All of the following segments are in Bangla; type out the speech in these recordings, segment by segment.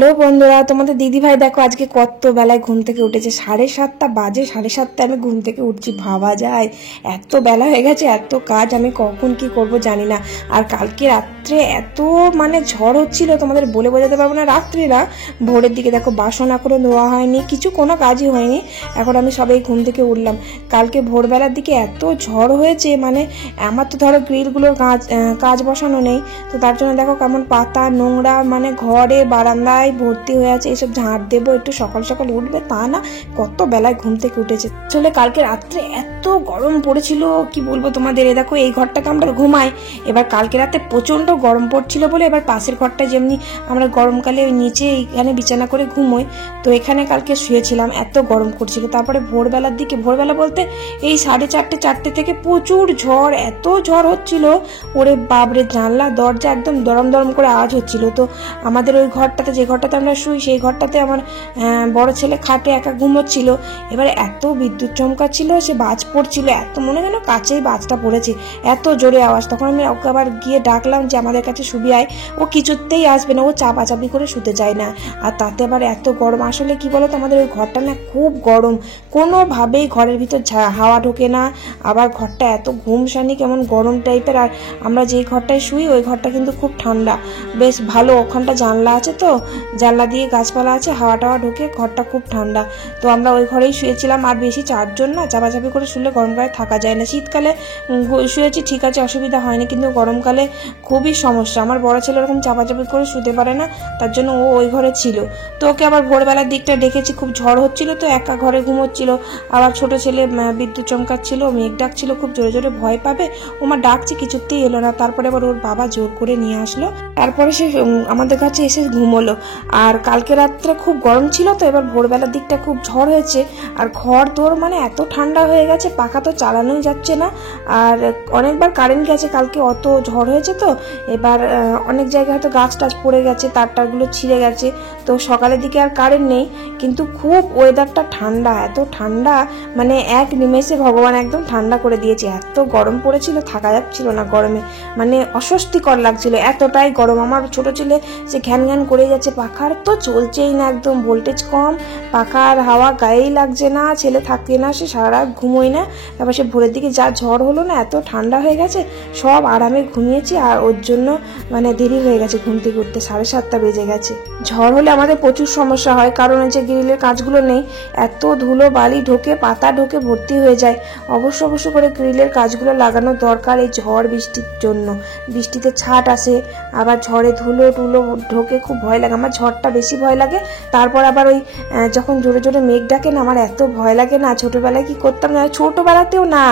হ্যালো বন্ধুরা, তোমাদের দিদি ভাই দেখো আজকে কত বেলায় ঘুম থেকে উঠেছে। 7:30 বাজে, 7:30 আমি ঘুম থেকে উঠছি, ভাবা যায়? এত বেলা হয়ে গেছে, এত কাজ, আমি কখন কি করব জানি না। আর কালকে রাত্রে এত ঝড় হচ্ছিল, তোমাদের বলে বোঝাতে পারবো না। রাত্রে না, ভোরের দিকে দেখো বাসন এখনো ধোয়া হয়নি, কোনো কাজই হয়নি। এখন আমি সবাই ঘুম থেকে উঠলাম। কালকে ভোরবেলার দিকে এত ঝড় হয়েছে, আমার তো ধরো গ্রিলগুলোর কাজ বসানো নেই, তো তার জন্য দেখো কেমন পাতা নোংরা, ঘরে বারান্দায় ভর্তি হয়ে আছে। এসব ঝাঁট দেবো, একটু সকাল সকাল উঠবে, তা না, কত বেলায় ঘুম থেকে উঠেছে। আসলে কালকে রাত্রে এত গরম পড়েছিল, কি বলবো তোমাদের। দেখো এই ঘরটাকে আমরা ঘুমাই, এবার কালকে রাতে প্রচন্ড গরম পড়ছিল বলে এবার পাশের ঘরটা যেমনি আমরা গরমকালে নিচে এখানে বিছানা করে ঘুমোই, তো এখানে কালকে শুয়েছিলাম, এত গরম করছিল। তারপরে ভোরবেলার দিকে, ভোরবেলা বলতে এই 4:30 থেকে প্রচুর ঝড়, এত ঝড় হচ্ছিল, ওরে বাবরে, জানলা দরজা একদম দরম দরম করে আওয়াজ হচ্ছিল। তো আমাদের ওই ঘরটাতে, যে ঘরটাতে আমরা শুই, সেই ঘরটাতে আমার বড় ছেলে খাটে একা ঘুমোচ্ছিল। এবার এত বিদ্যুৎ চমকাচ্ছিল, সে বাজ পড়ছিল, এত মনে যেন কাছেই বাজটা পড়েছে, এত জোরে আওয়াজ। তখন আমি ওকে আবার গিয়ে ডাকলাম যে আমাদের কাছে শুবি আয়, ও কিছুতেই আসবে না, ও চাপাচাপি করে শুতে চায় না। আর তাতে আবার এত গরম। আসলে কি বলতো, আমাদের ওই ঘরটা না খুব গরম, কোনোভাবেই ঘরের ভিতর হাওয়া ঢোকে না। আবার ঘরটা এত ঘুমসানি, কেমন গরম টাইপের। আর আমরা যেই ঘরটায় শুই, ওই ঘরটা কিন্তু খুব ঠান্ডা, বেশ ভালো। ওখানটা জানলা আছে, তো জানলা দিয়ে গাছপালা আছে, হাওয়া টাওয়া ঢোকে, ঘরটা খুব ঠান্ডা। তো আমরা ওই ঘরেই শুয়েছিলাম। আর বেশি 4 জন না, চাপাচাপি করে শুলে গরমকালে থাকা যায় না। শীতকালে শুয়েছি ঠিক আছে, অসুবিধা হয়নি, কিন্তু গরমকালে খুবই সমস্যা। আমার বড় ছেলে এরকম চাপাচাপি করে শুতে পারে না, তার জন্য ও ওই ঘরে ছিল। তো ওকে আবার ভোরবেলার দিকটা দেখেছি, খুব ঝড় হচ্ছিল, তো একা ঘরে ঘুমোচ্ছিল। আবার ছোট ছেলে বিদ্যুৎ চমকাচ্ছিল, মেঘ ডাকছিল, খুব জোরে জোরে ভয় পাবে, ও মা ডাকছে, কিছুতেই এলো না। তারপরে আবার ওর বাবা জোর করে নিয়ে আসলো, তারপরে সে আমাদের কাছে এসে ঘুমোলো। আর কালকে রাত্রে খুব গরম ছিল, তো এবার ভোরবেলার দিকটা খুব ঝড় হয়েছে। আর ঘর তোর এত ঠান্ডা হয়ে গেছে, পাখা তো চালানোই যাচ্ছে না। আর অনেকবার কারেন্ট গেছে কালকে, অত ঝড় হয়েছে। তো এবার অনেক জায়গায় হয়তো গাছ টাছ পড়ে গেছে, তারগুলো ছিঁড়ে গেছে, তো সকালের দিকে আর কারেন্ট নেই। কিন্তু খুব ওয়েদারটা ঠান্ডা, এত ঠান্ডা, এক নিমেষে ভগবান একদম ঠান্ডা করে দিয়েছে। এত গরম পড়েছিল, থাকা যাচ্ছিল না গরমে, অস্বস্তিকর লাগছিল, এতটাই গরম। আমার ছোট ছেলে সে ঘ্যান ঘ্যান করে যাচ্ছে, পাখার তো চলছেই না, একদম ভোল্টেজ কম, পাখার হাওয়া গায়েই লাগছে না, ছেলে থাকে না, সে সারা রাত ঘুমোয় না। তারপর সে ভোরের দিকে যা ঝড় হলো না, এত ঠান্ডা হয়ে গেছে, সব আরামে ঘুমিয়েছি। আর ওর জন্য দেরি হয়ে গেছে ঘুম থেকে উঠতে, 7:30 বেজে গেছে। ঝড় হলে আমাদের প্রচুর সমস্যা হয়, কারণ এই যে গ্রিলের কাজগুলো নেই, এত ধুলো বালি ঢোকে, পাতা ঢোকে, ভর্তি হয়ে যায়। অবশ্য করে গ্রিলের কাজগুলো লাগানো দরকার এই ঝড় বৃষ্টির জন্য। বৃষ্টিতে ছাট আসে, আবার ঝড়ে ধুলো টুলো ঢোকে, খুব ভয় লাগে। আমার ঝড়টা বেশি ভয় লাগে। তারপর আবার ওই যখন জোরে জোরে মেঘ ডাকে না, আমার এত ভয় লাগে না। ছোটবেলায় কি করতাম না, ছোটবেলাতেও না,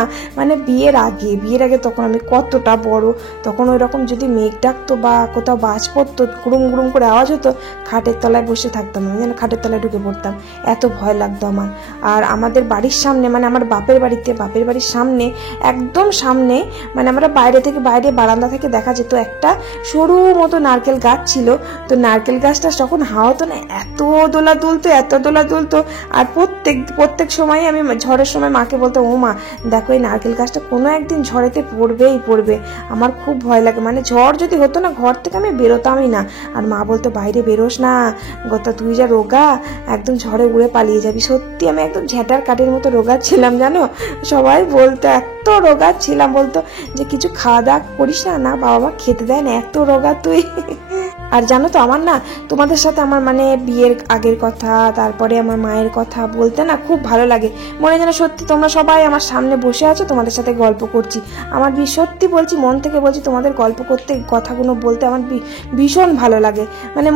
বিয়ের আগে তখন আমি কতটা বড়, তখন ওই রকম যদি মেঘ ডাকতো বা কোথাও বাজ পড়তো, গুড়ুম গুড়ুম করে আওয়াজ হতো, খাটের তলায় বসে থাকতাম, আমি যেন খাটের তলায় ঢুকে পড়তাম, এত ভয় লাগতো আমার। আর আমাদের বাড়ির সামনে, আমার বাপের বাড়ির সামনে, একদম সামনে, আমরা বাইরে বারান্দা থেকে দেখা যেত, একটা সরু মতো নারকেল গাছ ছিল। তো নারকেল গাছটা যখন হাওয়া হতো না, এত দোলা দুলতো। আর প্রত্যেক সময় আমি ঝড়ের সময় মাকে বলতো, ও মা দেখো এই নারকেল গাছটা কোনো একদিন ঝড়েতে পড়বে। আমার খুব ভয় লাগে, ঝড় যদি হতো না, ঘর থেকে আমি বেরোতামই না। আর মা বলতো, বাইরে বেরোস না, গোটা তুই যা রোগা, একদম ঝড়ে উড়ে পালিয়ে যাবি। সত্যি আমি একদম ঝ্যাঁটার কাঠের মতো রোগা ছিলাম, জানো। সবাই বলতো এত রোগা ছিলাম, বলতো যে কিছু খাওয়া দাওয়া করিস না, বাবা মা খেতে দেয় না, এত রোগা তুই। আর জানো তো, আমার না তোমাদের সাথে আমার বিয়ের আগের কথা, তারপরে আমার মায়ের কথা বলতে না খুব ভালো লাগে। মনে যেন সত্যি তোমরা সবাই আমার সামনে বসে আছো, তোমাদের সাথে গল্প করছি। আমার সত্যি বলছি, মন থেকে বলছি, তোমাদের গল্প করতে, কথাগুলো বলতে আমার ভীষণ ভালো লাগে।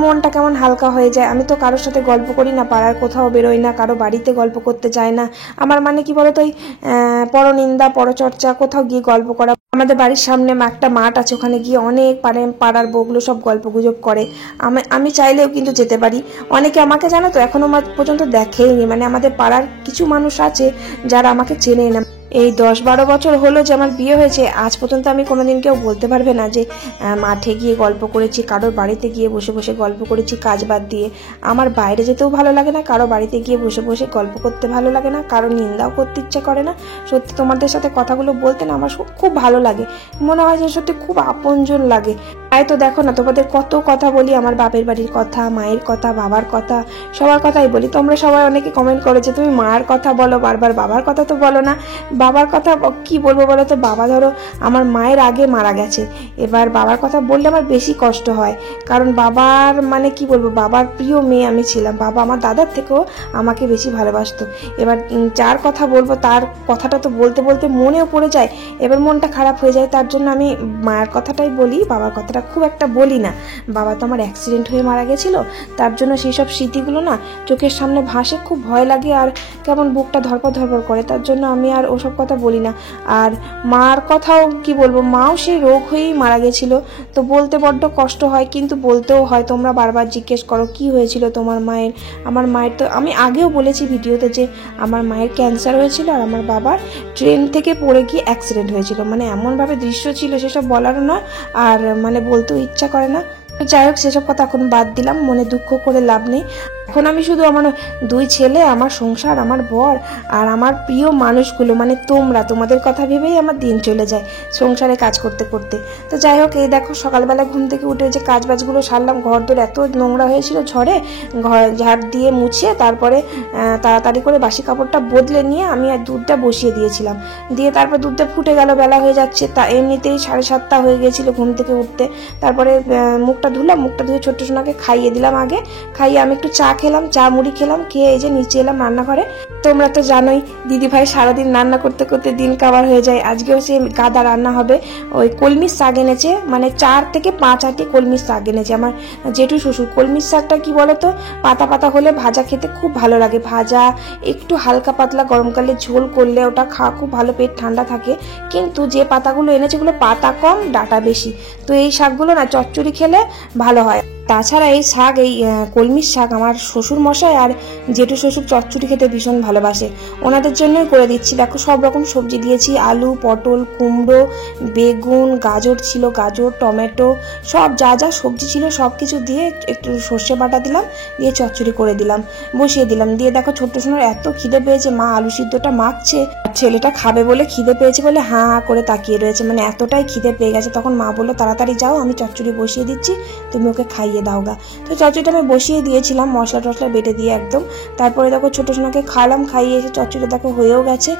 মনটা কেমন হালকা হয়ে যায়। আমি তো কারোর সাথে গল্প করি না, পাড়ার কোথাও বেরোই না, কারো বাড়িতে গল্প করতে চাই না। আমার কি বলতো, ওই পরনিন্দা পরচর্চা, কোথাও গিয়ে গল্প করা। আমাদের বাড়ির সামনে একটা মাঠ আছে, ওখানে গিয়ে অনেক পাড়ার বউগুলো সব গল্প গুজব করে। আমি চাইলেও কিন্তু যেতে পারি। অনেকে আমাকে জানো তো এখনো পর্যন্ত দেখেইনি, আমাদের পাড়ার কিছু মানুষ আছে যারা আমাকে চেনে না। এই 10-12 বছর হলো যে আমার বিয়ে হয়েছে, আজ পর্যন্ত আমি কোনোদিন, কেউ বলতে পারবে না যে মাঠে গিয়ে গল্প করেছি, কারোর বাড়িতে গিয়ে বসে বসে গল্প করেছি কাজ বাদ দিয়ে। আমার বাইরে যেতেও ভালো লাগে না, কারো বাড়িতে গিয়ে বসে বসে গল্প করতে ভালো লাগে না, কারো নিন্দাও করতে ইচ্ছা করে না। সত্যি তোমাদের সাথে কথাগুলো বলতে না আমার খুব ভালো লাগে, মনে হয় যে সত্যি খুব আপনজন লাগে। তাই তো দেখো না, তোমাদের কত কথা বলি, আমার বাপের বাড়ির কথা, মায়ের কথা, বাবার কথা, সবার কথাই বলি। তোমরা সবাই অনেকে কমেন্ট করেছে তুমি মার কথা বলো বারবার, বাবার কথা তো বলো না। বাবার কথা কি বলবো বলো তো, বাবা ধরো আমার মায়ের আগে মারা গেছে, এবার বাবার কথা বললে আমার বেশি কষ্ট হয়, কারণ বাবার মানে কি বলবো, বাবার প্রিয় মেয়ে আমি ছিলাম। বাবা আমার দাদার থেকেও আমাকে বেশি ভালোবাসতো। এবার যার কথা বলবো তার কথাটা তো বলতে বলতে মনেও পড়ে যায়, এবার মনটা খারাপ হয়ে যায়। তার জন্য আমি মায়ের কথাটাই বলি, বাবার কথাটা খুব একটা বলি না। বাবা তো আমার অ্যাক্সিডেন্ট হয়ে মারা গেছিল, তার জন্য সেই সব স্মৃতিগুলো না চোখের সামনে ভাসে, খুব ভয় লাগে আর কেমন বুকটা ধরপড় ধরপড় করে, তার জন্য আমি আর ওসব কথা বলি না। আর মার কথাও কি বলবো, মাও সেই রোগ হয়েই মারা গেছিল, তো বলতে বড্ড কষ্ট হয়, কিন্তু বলতেও হয়। তোমরা বারবার জিজ্ঞেস করো কি হয়েছিল তোমার মায়ের। আমার মায়ের তো আমি আগেও বলেছি ভিডিওতে যে আমার মায়ের ক্যান্সার হয়েছিল আর আমার বাবার ট্রেন থেকে পড়ে গিয়ে অ্যাক্সিডেন্ট হয়েছিল। মানে এমনভাবে দৃশ্য ছিল সেসব বলারও না, আর মানে বলতেও ইচ্ছা করে না। যাই হোক, সেসব কথা এখন বাদ দিলাম, মনে দুঃখ করে লাভ নেই। এখন আমি শুধু আমার 2 ছেলে, আমার সংসার, আমার বর আর আমার প্রিয় মানুষগুলো, মানে তোমাদের কথা ভেবেই আমার দিন চলে যায় সংসারে কাজ করতে করতে। তো যাই হোক, এই দেখো সকালবেলা ঘুম থেকে উঠে যে কাজ বাজগুলো সারলাম, ঘর দোর এত নোংরা হয়েছিল ঝড়ে, ঘর ঝাড় দিয়ে মুছিয়ে তারপরে তাড়াতাড়ি করে বাসি কাপড়টা বদলে নিয়ে আমি আর দুধটা বসিয়ে দিয়েছিলাম। দিয়ে তারপর দুধটা ফুটে গেল, বেলা হয়ে যাচ্ছে, তা এমনিতেই 7:30 হয়ে গিয়েছিল ঘুম থেকে উঠতে। তারপরে মুখটা ধুলাম, মুখটা ধুয়ে ছোট্ট সোনাকে খাইয়ে দিলাম। আগে খাইয়ে আমি একটু চা খেলাম, চা মুড়ি খেলাম, খেয়ে এই যে নিচে এলাম রান্নাঘরে। তোমরা তো জানোই দিদিভাই সারাদিন রান্না করতে করতে দিন কাবার হয়ে যায়। আজকেও সে গাদা রান্না হবে। ওই কলমির শাক এনেছে, মানে 4 থেকে 5 আটি কলমির শাক এনেছে আমার জেঠু শ্বশুর। কলমির শাকটা কি বলতো, পাতা পাতা হলে ভাজা খেতে খুব ভালো লাগে, ভাজা একটু হালকা পাতলা গরমকালে ঝোল করলে ওটা খাওয়া খুব ভালো, পেট ঠান্ডা থাকে। কিন্তু যে পাতাগুলো এনেছে ওগুলো পাতা কম ডাটা বেশি, তো এই শাকগুলো না চচ্চড়ি খেলে ভালো হয়। তাছাড়া এই শাক, এই কলমির শাক আমার শ্বশুর মশাই আর জেঠু শ্বশুর চচ্চড়ি খেতে ভীষণ ভালোবাসে, ওনাদের জন্যই করে দিচ্ছি। দেখো সব রকম সবজি দিয়েছি, আলু, পটল, কুমড়ো, বেগুন, গাজর ছিল, গাজর, টমেটো, সব যা যা সবজি ছিল সব কিছু দিয়ে একটু সর্ষে বাটা দিলাম, দিয়ে চচ্চড়ি করে দিলাম, বসিয়ে দিলাম। দিয়ে দেখো ছোট্ট সোনার এত খিদে পেয়েছে, মা আলু সিদ্ধটা মাখছে, ছেলেটা খাবে বলে খিদে পেয়েছে বলে হাঁ হাঁ করে তাকিয়ে রয়েছে, মানে এতটাই খিদে পেয়ে গেছে। তখন মা বললো তাড়াতাড়ি যাও, আমি চচ্চড়ি বসিয়ে দিচ্ছি, তুমি ওকে খাইয়ে দাওগা। তো চচ্চড়িটা আমি বসিয়ে দিয়েছিলাম মশলা টশলা বেটে দিয়ে একদম। তারপরে দেখো ছোট সোনাকে খাওয়ালাম, খাইয়ে এসে চচ্চড়িটা দেখো হয়েও গেছে।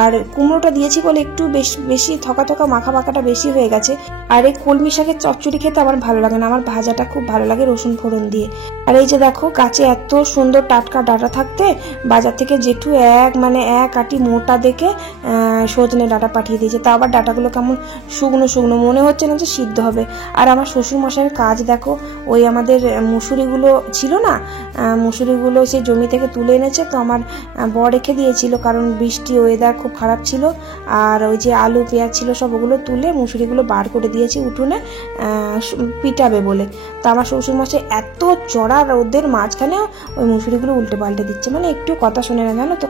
আর কুমড়োটা দিয়েছি বলে একটু বেশি থকা থকা মাখা মাখাটা বেশি হয়ে গেছে। আর এই কলমি শাকের চচ্চড়ি খেতে আমার ভালো লাগে না, আমার ভাজাটা খুব ভালো লাগে রসুন ফোড়ন দিয়ে। আর এই যে দেখো গাছে এত সুন্দর টাটকা ডাঁটা থাকতে বাজার থেকে জেঠু এক আটি মোটা দেখে সজনে ডাঁটা পাঠিয়ে দিয়েছে। তা আবার ডাঁটাগুলো কেমন শুকনো শুকনো, মনে হচ্ছে না যে সিদ্ধ হবে। আর আমার শ্বশুর মশাইয়ের কাজ দেখো, ওই আমাদের মুসুরিগুলো ছিল না, মুসুরিগুলো সে জমি থেকে তুলে এনেছে, তো আমার বর রেখে দিয়েছিল, কারণ বৃষ্টি ওয়েদার খুব খারাপ ছিল। আর ওই যে আলু পেঁয়াজ ছিল সব ওগুলো তুলে মুসুরিগুলো বার করে দিয়েছি উঠোনে পিটাবে বলে। তো আমার শ্বশুরমশাই এত চড়া রোদের মাঝখানেও ওই মুসুরিগুলো উল্টে পাল্টে দিচ্ছে, মানে একটু কথা শোনে না জানো তো।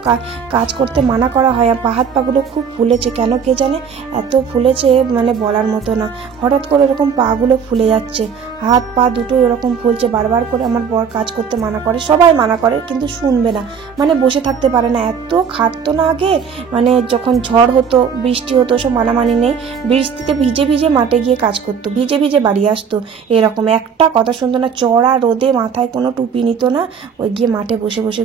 কাজ করতে মানা করা হয়। আর হাত পাগুলো খুব ফুলেছে, কেন কে জানে এত ফুলেছে, মানে বলার মতো না। হঠাৎ করে এরকম পাগুলো ফুলে যাচ্ছে, হাত পা দুটোই এরকম ফুলছে। বারবার করে আমার বর কাজ করতে মানা করে, সবাই মানা করে কিন্তু শুনবে না, মানে বসে থাকতে পারে না। এত খাটতো না আগে, মানে যখন ঝড় হতো বৃষ্টি হতো সব মানামানি নেই, বৃষ্টিতে ভিজে ভিজে মাঠে গিয়ে কাজ করতো, ভিজে ভিজে বাড়ি আসতো। এরকম একটা কথা শুনতো না, চড়া রোদে মাথায় কোনো টুপি নিত না, ওই গিয়ে মাঠে বসে বসে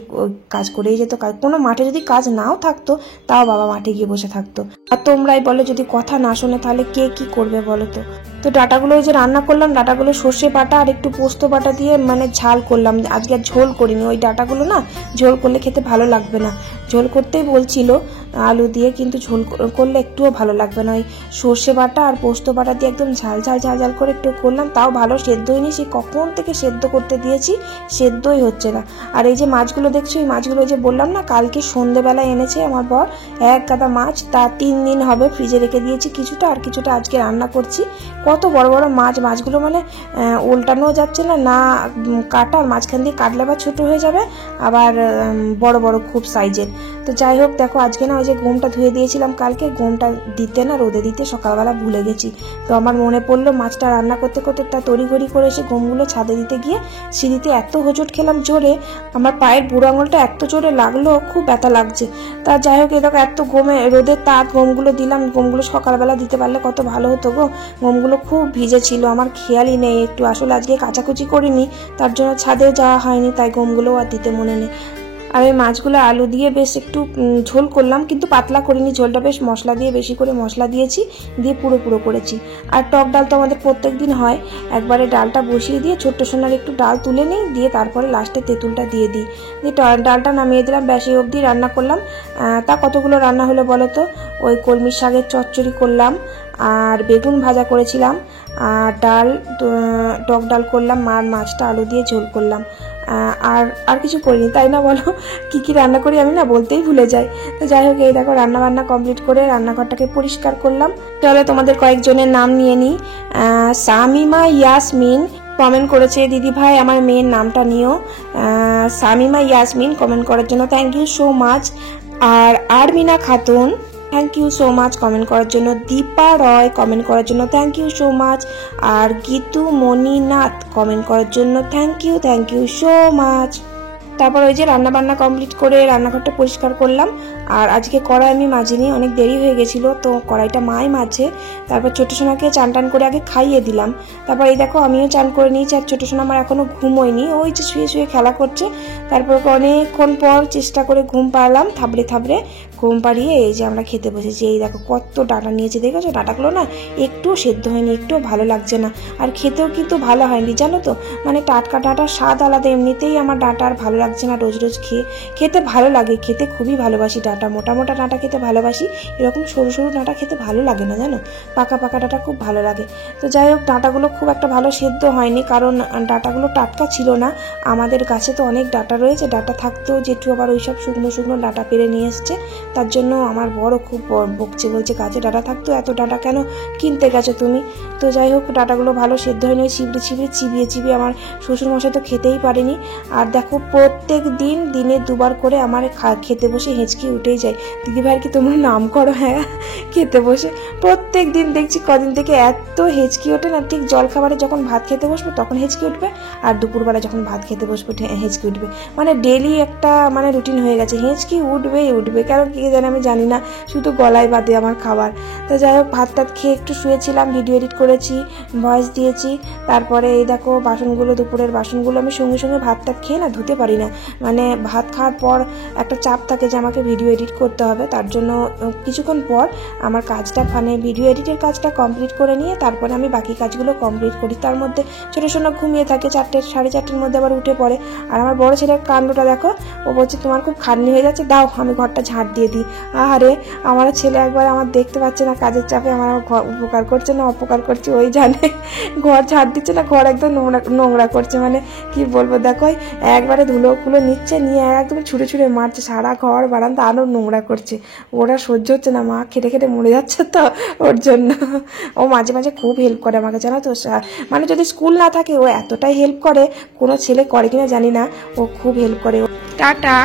কাজ করেই যেত। কোনো মাঠে যদি কাজ নাও থাকতো তাও বাবা মাঠে গিয়ে বসে থাকতো। আর তোমরাই বলো, যদি কথা না শোনে তাহলে কে কি করবে বলো তো। তো ডাটাগুলো ওই যে রান্না করলাম, ডাটাগুলো সর্ষে বাটা আর একটু পোস্ত বাটা দিয়ে মানে ঝাল করলাম, আজকে আর ঝোল করিনি। ওই ডাটাগুলো না ঝোল করলে খেতে ভালো লাগবে না, ঝোল করতেই বলছিল আলু দিয়ে, কিন্তু ঝোল করলে একটুও ভালো লাগবে না। ওই সর্ষে বাটা আর পোস্ত বাটা দিয়ে একদম ঝাল ঝাল ঝাল ঝাল করে একটু করলাম, তাও ভালো সেদ্ধ হয়নি। সেই কখন থেকে সেদ্ধ করতে দিয়েছি, সেদ্ধই হচ্ছে না। আর এই যে মাছগুলো দেখছো, এই মাছগুলো যে বললাম না কালকে সন্ধেবেলায় এনেছে আমার বর, এক গাদা মাছ, তা 3 দিন হবে ফ্রিজে রেখে দিয়েছি কিছুটা, আর কিছুটা আজকে রান্না করছি। কত বড় বড় মাছ, মাছগুলো মানে উল্টানো যাচ্ছে না, না কাটার মাঝখান দিয়ে কাটলে আবার ছোট হয়ে যাবে, আবার বড় বড় খুব সাইজের। তো যাই হোক দেখো, আজকে না ওই যে গমটা ধুয়ে দিয়েছিলাম কালকে, গমটা দিতে না রোদে দিতে সকালবেলা ভুলে গেছি। তো আমার মনে পড়লো মাছটা রান্না করতে করতে তা তড়িঘড়ি করে এসে গমগুলো ছাদে দিতে গিয়ে সিঁড়িতে এত হোঁচট খেলাম জোরে, আমার পায়ের বুড়ো আঙুলটা এত জোরে লাগলো, খুব ব্যথা লাগছে। তা যাই হোক, এই দেখো এত গমে রোদের তাপ, গমগুলো দিলাম, গমগুলো সকালবেলা দিতে পারলে কত ভালো হতো গো। গমগুলো খুব ভিজে ছিল, আমার খেয়ালই নেই একটু, আসলে আজকে কাচাকুচি করিনি, তার জন্য ছাদেও যাওয়া হয়নি, তাই গমগুলোও আর দিতে মনে নেই। আর ওই মাছগুলো আলু দিয়ে বেশ একটু ঝোল করলাম, কিন্তু পাতলা করিনি ঝোলটা, বেশ মশলা দিয়ে বেশি করে মশলা দিয়েছি, দিয়ে পুরো পুরো করেছি। আর টক ডাল তো আমাদের প্রত্যেক দিন হয়, একবারে ডালটা বসিয়ে দিয়ে ছোট্ট সোনার একটু ডাল তুলে নিই, দিয়ে তারপরে লাস্টে তেঁতুলটা দিয়ে দিই, দিয়ে ডালটা নামিয়ে দিলাম, ব্যাসে অবধি রান্না করলাম। তা কতগুলো রান্না হলো বলো তো, ওই কলমি শাকের চচ্চড়ি করলাম, আর বেগুন ভাজা করেছিলাম, আর ডাল, টক ডাল করলাম, আর মাছটা আলু দিয়ে ঝোল করলাম, আর কিছু করিনি, তাই না বলো? কি রান্না করি আমি না বলতেই ভুলে যাই। তো যাই হোক, এই দেখো রান্না বান্না কমপ্লিট করে রান্নাঘরটাকে পরিষ্কার করলাম। চলো তোমাদের কয়েকজনের নাম নিয়ে নিই। সামিমা ইয়াসমিন কমেন্ট করেছে, দিদি ভাই আমার মেয়ের নামটা নিও। সামিমা ইয়াসমিন কমেন্ট করার জন্য থ্যাংক ইউ সো মাচ। আর Armina Khatun thank you so much comment করার জন্য। দীপা রয় কমেন্ট করার জন্য থ্যাংক ইউ সো মাচ। আর গীতু মণিনাথ কমেন্ট করার জন্য থ্যাংক ইউ সো মাচ। তারপর ওই যে রান্না বান্না কমপ্লিট করে রান্নাঘরটা পরিষ্কার করলাম। আর আজকে কড়াই আমি মাজিনি, অনেক দেরি হয়ে গেছিল, তো কড়াইটা মাই মাজে। তারপর ছোটো সোনাকে চান টান করে আগে খাইয়ে দিলাম। তারপর এই দেখো আমিও চান করে নিয়েছি, আর ছোটো সোনা আমার এখনও ঘুমোয়নি, ওই যে শুয়ে শুয়ে খেলা করছে। তারপর অনেকক্ষণ পর চেষ্টা করে ঘুম পাড়ালাম, থাবড়ে থাবড়ে ঘুম পাড়িয়ে এই যে আমরা খেতে বসেছি। এই দেখো কত ডাঁটা নিয়েছে, দেখেছো? ডাঁটাগুলো না একটু সেদ্ধ হয়নি, একটুও ভালো লাগছে না, আর খেতেও কিন্তু ভালো হয়নি জানো তো, মানে টাটকা ডাঁটার স্বাদ আলাদা, এমনিতেই আমার ডাঁটা আর ভালো লাগছে না রোজ রোজ খেতে ভালো লাগে, খেতে খুবই ভালোবাসি ডাঁটা, মোটা মোটা ডাঁটা খেতে ভালোবাসি, এরকম সরু সরু ডাঁটা খেতে ভালো লাগে না জানো, পাকা পাকা ডাঁটা খুব ভালো লাগে। তো যাই হোক, ডাঁটাগুলো খুব একটা ভালো সেদ্ধ হয়নি, কারণ ডাঁটাগুলো টাটকা ছিল না। আমাদের গাছে তো অনেক ডাঁটা রয়েছে, ডাঁটা থাকতেও জেঠু আবার ওইসব শুকনো শুকনো ডাঁটা পেরে নিয়ে এসছে, তার জন্য আমার বড় খুব বকছে, বলছে গাছে ডাঁটা থাকতো, এত ডাঁটা কেন কিনতে গেছো তুমি? তো যাই হোক, ডাঁটাগুলো ভালো সেদ্ধ হয়নি, চিবিয়ে চিবিয়ে আমার শ্বশুরমশাই তো খেতেই পারেনি। আর দেখো প্রত্যেক দিনে দুবার করে আমার খেতে বসে হেঁচকি উঠেই যায়। দিদিভাইয়ের কি তোমরা নাম করো? হ্যাঁ, খেতে বসে প্রত্যেক দিন দেখছি কদিন থেকে এত হেঁচকি ওঠে না, ঠিক জলখাবারে যখন ভাত খেতে বসবো তখন হেঁচকি উঠবে, আর দুপুরবেলা যখন ভাত খেতে বসবো হেঁচকি উঠবে, মানে ডেলি একটা মানে রুটিন হয়ে গেছে, হেঁচকি উঠবে কারণ কি জানি আমি জানি না, শুধু গলায় বাদে আমার খাবার। তো যাই হোক, ভাত টাত খেয়ে একটু শুয়েছিলাম, ভিডিও এডিট করেছি, ভয়েস দিয়েছি। তারপরে এই দেখো বাসনগুলো, দুপুরের বাসনগুলো আমি সঙ্গে সঙ্গে ভাত টাত খেয়ে না ধুতে পারি না, মানে ভাত খাওয়ার পর একটা চাপ থাকে যে আমাকে ভিডিও এডিট করতে হবে, তার জন্য কিছুক্ষণ পর আমার কাজটা মানে ভিডিও এডিটের কাজটা কমপ্লিট করে নিয়ে তারপরে আমি বাকি কাজগুলো কমপ্লিট করি। তার মধ্যে ছোটো সোনা ঘুমিয়ে থাকে, 4টে সাড়ে 4টের মধ্যে আবার উঠে পড়ে। আর আমার বড় ছেলের কাণ্ডটা দেখো, ও বলছে তোমার খুব খাটনি হয়ে যাচ্ছে, দাও আমি ঘরটা ঝাড় দিয়ে দিই। আরে আমার ছেলে একবার আমার দেখতে পাচ্ছে না, কাজের চাপে আমার ঘর উপকার করছে না অপকার করছে ওই জানে, ঘর ঝাড় দিচ্ছে না, ঘর একদম নোংরা করছে, মানে কি বলবো, দেখো একবারে ধুলো নিচ্ছে, নিয়ে একদম ছুঁড়ে ছুঁড়ে মারছে, সারা ঘর বারান্দা আরও নোংরা করছে। ওরা সহ্য হচ্ছে না, মা খেটে খেটে মরে যাচ্ছে তো ওর জন্য। ও মাঝে মাঝে খুব হেল্প করে আমাকে জানো তো, মানে যদি স্কুল না থাকে ও এতটাই হেল্প করে, কোনো ছেলে করে কিনা জানি না, ও খুব হেল্প করে। টাটা।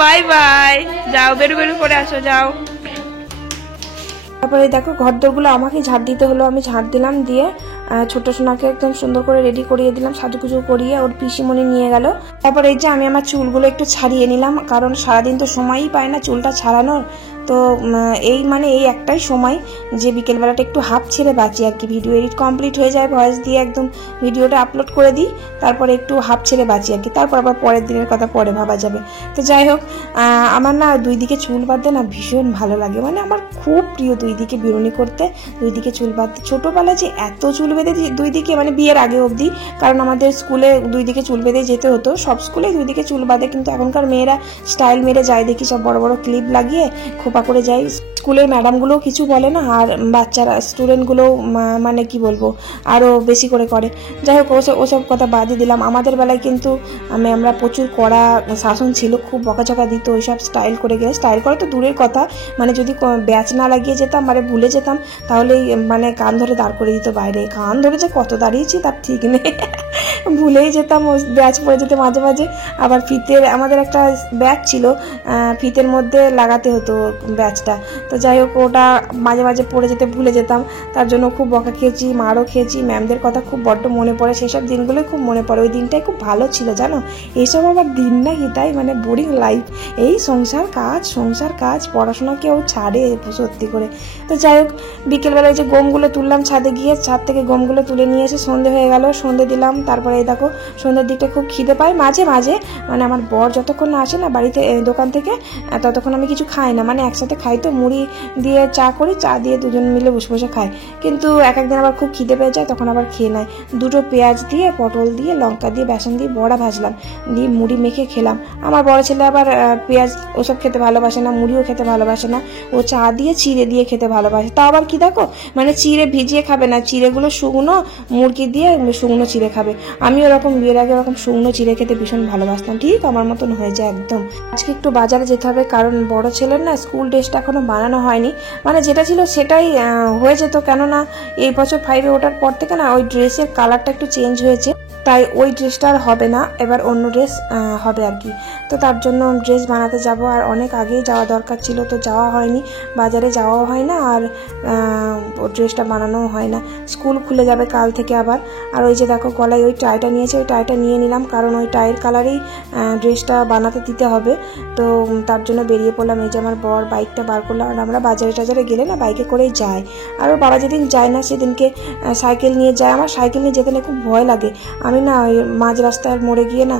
বাই বাই, যাও বেরু বেরু করে আসো, যাও। তারপরে দেখো ঘরদোরগুলো আমাকে ঝাড় দিতে হলো, আমি ঝাড় দিলাম, দিয়ে ছোট সোনাকে একদম সুন্দর করে রেডি করিয়ে দিলাম, সাজুগুজু করিয়ে ওর পিসিমণি নিয়ে গেল। তারপর এই যে আমি আমার চুলগুলো একটু ছাড়িয়ে নিলাম, কারণ সারাদিন তো সময়ই পায় না চুলটা ছাড়ানোর, তো এই একটাই সময় যে বিকেলবেলাটা একটু হাফ ছেড়ে বাঁচি আর কি, ভিডিও এডিট কমপ্লিট হয়ে যায়, ভয়েস দিয়ে একদম ভিডিওটা আপলোড করে দিই, তারপরে একটু হাফ ছেড়ে বাঁচি আর কি, তারপর আবার পরের দিনের কথা পরে ভাবা যাবে। তো যাই হোক, আমার না দুই দিকে চুল বাঁধতে না ভীষণ ভালো লাগে, মানে আমার খুব প্রিয় দুই দিকে বেরুনি করতে, দুই দিকে চুল বাঁধতে। ছোটোবেলায় যে এত চুল বেঁধে দুই দিকে, মানে বিয়ের আগে অবধি, কারণ আমাদের স্কুলে দুই দিকে চুল বেঁধে যেতে হতো, সব স্কুলে দুই দিকে চুল বাঁধে, কিন্তু এখনকার মেয়েরা স্টাইল মেরে যায় দেখি, সব বড় বড় ক্লিপ লাগিয়ে খোপা করে যায়। স্কুলের ম্যাডামগুলোও কিছু বলে না, আর বাচ্চারা স্টুডেন্টগুলোও মানে কি বলবো আরও বেশি করে। যাই হোক, ওসব কথা বাদই দিলাম। আমাদের বেলায় কিন্তু আমরা প্রচুর কড়া শাসন ছিল, খুব বকাঝকা দিত ওইসব স্টাইল করে গেলে। স্টাইল করা তো দূরের কথা, মানে যদি ব্যাচ না লাগিয়ে যেতাম, মানে ভুলে যেতাম, তাহলেই মানে কান ধরে দাঁড় করে দিত বাইরে, কান ধরে যে কত দাঁড়িয়েছি তার ঠিক নেই। ভুলেই যেতাম, ও ব্যাচ পড়ে যেতে মাঝে মাঝে। আবার ফিতের আমাদের একটা ব্যাচ ছিল, ফিতের মধ্যে লাগাতে হতো ব্যাচটা। তো যাই হোক, ওটা মাঝে মাঝে পড়ে যেতে ভুলে যেতাম, তার জন্য খুব বকা খেয়েছি, মারও খেয়েছি। ম্যামদের কথা খুব বড্ড মনে পড়ে, সেসব দিনগুলোই খুব মনে পড়ে। ওই দিনটাই খুব ভালো ছিল জানো। এইসব আবার দিন নাকি, তাই মানে বোরিং লাইফ। এই সংসার কাজ, পড়াশোনা কেউ ছাড়ে সত্যি করে। তো যাই হোক, বিকেলবেলায় যে গমগুলো তুললাম ছাদে গিয়ে, ছাদ থেকে গমগুলো তুলে নিয়ে এসে সন্ধে হয়ে গেল, সন্ধে দিলাম। তারপরে এই দেখো, সন্ধ্যের দিকটা খুব খিদে পায় মাঝে মাঝে, মানে আমার বর যতক্ষণ না আসে না বাড়িতে দোকান থেকে, ততক্ষণ আমি কিছু খাই না, মানে একসাথে খাই তো, মুড়ি দিয়ে চা করি, চা দিয়ে দুজন মিলে বসে বসে খাই। কিন্তু এক একদিন আবার খুব খিদে পেয়ে যায়, তখন আবার খেয়ে নেয়। দুটো পেঁয়াজ দিয়ে, পটল দিয়ে, লঙ্কা দিয়ে, বেসন দিয়ে বড়া ভাজলাম, দিয়ে মুড়ি মেখে খেলাম। আমার বড় ছেলে আবার পেঁয়াজ ওসব খেতে ভালোবাসে না, মুড়িও খেতে ভালোবাসে না, ও চা দিয়ে চিড়ে দিয়ে খেতে ভালোবাসে। তা আবার কি দেখো, মানে চিড়ে ভিজিয়ে খাবে না, চিড়েগুলো শুকনো, মুরগি দিয়ে শুকনো চিড়ে খাবে। আমি ওরকম বিয়ের আগে ওরকম শুকনো চিড়ে খেতে ভীষণ ভালোবাসতাম, ঠিক আমার মতন হয়ে যায় একদম। আজকে একটু বাজারে যেতে হবে, কারণ বড় ছেলের না স্কুল ড্রেসটা এখনো বানানো হয়নি, মানে যেটা ছিল সেটাই হয়ে যেত, কেননা এই বছর 5-এ ওঠার পর থেকে না ওই ড্রেসের কালারটা একটু চেঞ্জ হয়েছে, তাই ওই ড্রেসটা আর হবে না, এবার অন্য ড্রেস হবে আর কি। তো তার জন্য ড্রেস বানাতে যাব, আর অনেক আগেই যাওয়া দরকার ছিল, তো যাওয়া হয়নি, বাজারে যাওয়াও হয় না, আর ড্রেসটা বানানোও হয় না। স্কুল খুলে যাবে কাল থেকে আবার। আর ওই যে দেখো গলায় ওই টাইটা নিয়েছে, ওই টাইটা নিয়ে নিলাম, কারণ ওই টাইয়ের কালারেই ড্রেসটা বানাতে দিতে হবে। তো তার জন্য বেরিয়ে পড়লাম। এই যে আমার বর বাইকটা বার করলাম, আর আমরা বাজারে টাজারে গেলে না বাইকে করেই যাই। আর ওর বাবা যেদিন যায় না সেদিনকে সাইকেল নিয়ে যায়। আমার সাইকেল নিয়ে যেতে না খুব ভয় লাগে, আমি না ওই মাঝ রাস্তার মোড়ে গিয়ে না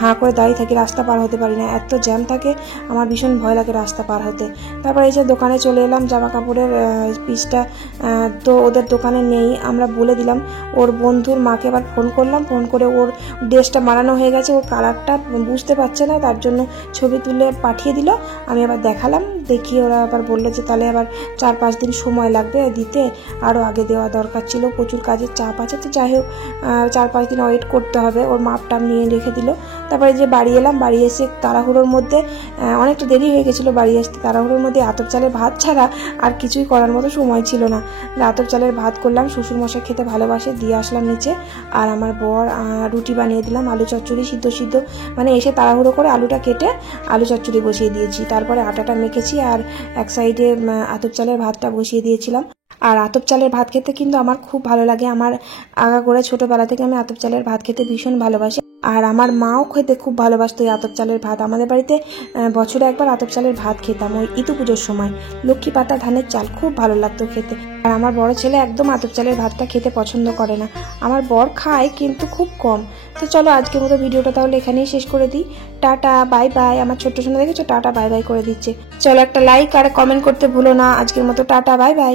হাঁ করে দাঁড়িয়ে থাকি, রাস্তা পার হতে পারি না, এত জ্যাম থাকে, আমার ভীষণ ভয় লাগে রাস্তা পার হতে। তারপর এই যে দোকানে চলে এলাম, জামা কাপড়ের পিসটা তো ওদের দোকানে নেই, আমরা বলে দিলাম। ওর বন্ধুর মাকে আবার ফোন করলাম, ফোন করে ওর ড্রেসটা বানানো হয়ে গেছে, ওর কালারটা বুঝতে পারছে না, তার জন্য ছবি তুলে পাঠিয়ে দিল। আমি আবার দেখালাম, দেখিয়ে ওরা আবার বললো যে তাহলে আবার 4-5 দিন সময় লাগবে দিতে, আরও আগে দেওয়া দরকার ছিল, প্রচুর কাজের চাপ আছে। তো যাই হোক, 4-5 দিন ওয়েট করতে হবে। ওর মাপটা নিয়ে রেখে দিল। তারপরে যে বাড়ি এলাম, বাড়ি এসে তাড়াহুড়োর মধ্যে অনেকটা দেরি হয়ে গেছিলো বাড়ি আসতে, তাড়াহুড়োর মধ্যে আতপ চালের ভাত ছাড়া আর কিছুই করার মতো সময় ছিল না। আতপ চালের ভাত করলাম, শ্বশুরমশাই খেতে ভালোবাসে, দিয়ে আসলাম নিচে। আর আমার বর রুটি বানিয়ে দিলাম, আলু চচ্চড়ি সিদ্ধ, মানে এসে তাড়াহুড়ো করে আলুটা কেটে আলু চচ্চড়ি বসিয়ে দিয়েছি। তারপরে আটাটা মেখেছি, আর এক সাইডে আতপ চালের ভাতটা বসিয়ে দিয়েছিলাম। আর আতপ চালের ভাত খেতে কিন্তু আমার খুব ভালো লাগে, আমার আগাগোড়া ছোটোবেলা থেকে আমি আতপ চালের ভাত খেতে ভীষণ ভালোবাসি। আর আমার মাও খেতে খুব ভালোবাসতো এই আতপ চালের ভাত। আমাদের বাড়িতে বছরে একবার আতপ চালের ভাত খেতাম, ওই ইতু পুজোর সময়, লক্ষ্মী পাতা ধানের চাল, খুব ভালো লাগতো খেতে। আর আমার বড় ছেলে একদম আতপ চালের ভাতটা খেতে পছন্দ করে না, আমার বর খায় কিন্তু খুব কম। তো চলো আজকের মতো ভিডিওটা তাহলে এখানেই শেষ করে দিই। Tata bye bye. আমার ছোট্ট সোনা দেখেছো টাটা বাই বাই করে দিচ্ছে। চলো একটা লাইক আর কমেন্ট করতে ভুলো না। আজকের মতো টাটা বাই বাই।